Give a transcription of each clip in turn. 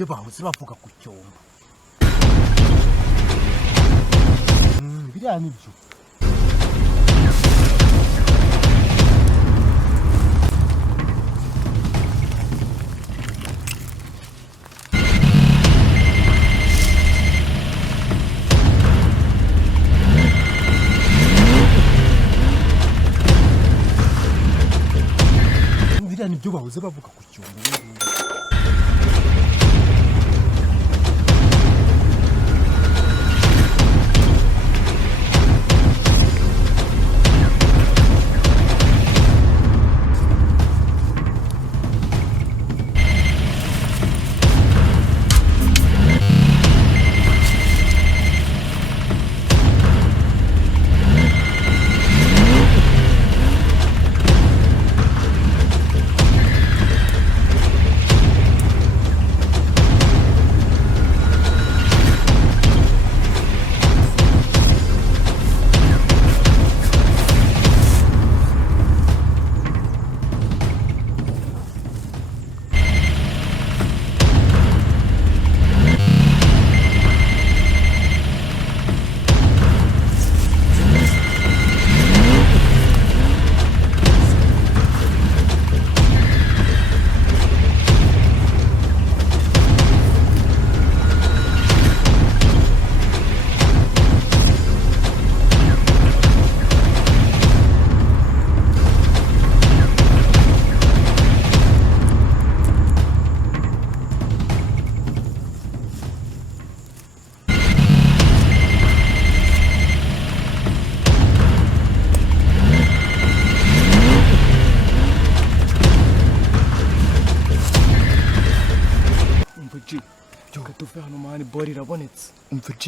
nibyo bahoze bavuga ku cyombo. Biriya nibyo. Biriya nibyo bahoze bavuga ku cyombo. tuve hano mani bori irabonetse. Umva G,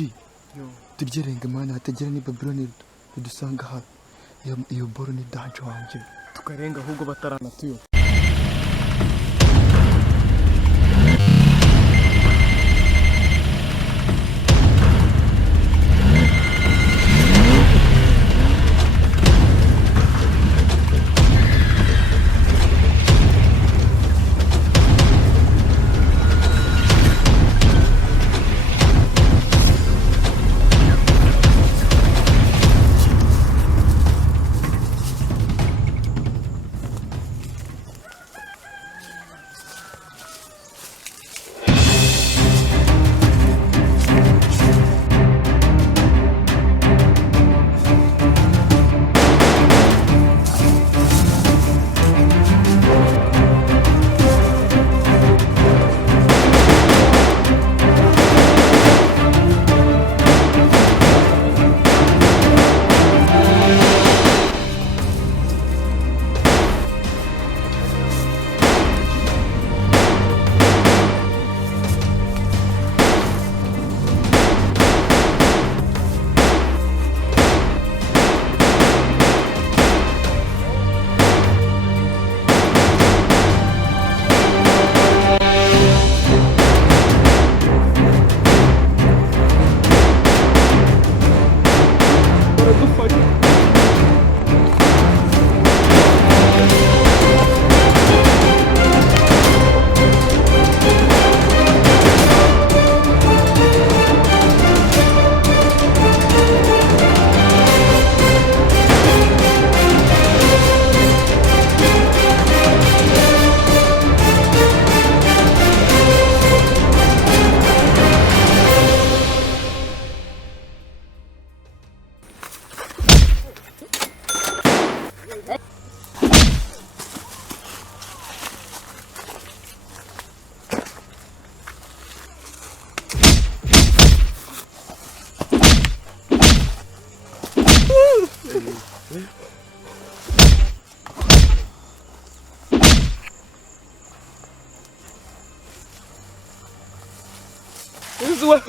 tubyerenga mani hatagira ni Babylone bidusanga aha. Iyo boro ni danje wanjye. Tukarenga ahubwo bataranatuyo.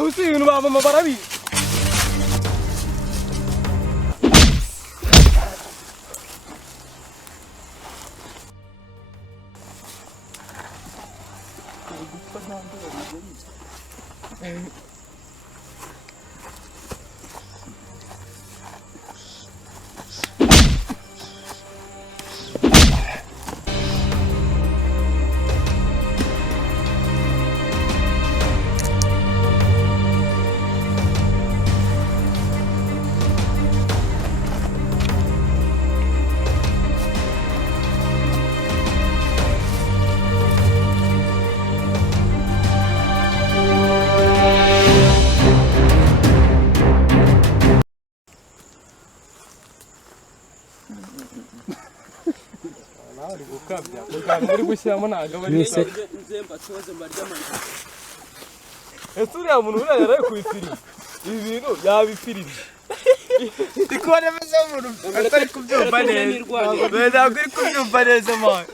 Usi ibintu bamama barabizi. gukabya muri gushyiramo ntago bari nzemba toze mbaryamana ese uriya muntu uriya yarayikubitiriye ibi bintu yabipirije Ndi kubona meze umuntu atari kubyumva neza ntabwo uri kubyumva neza mwana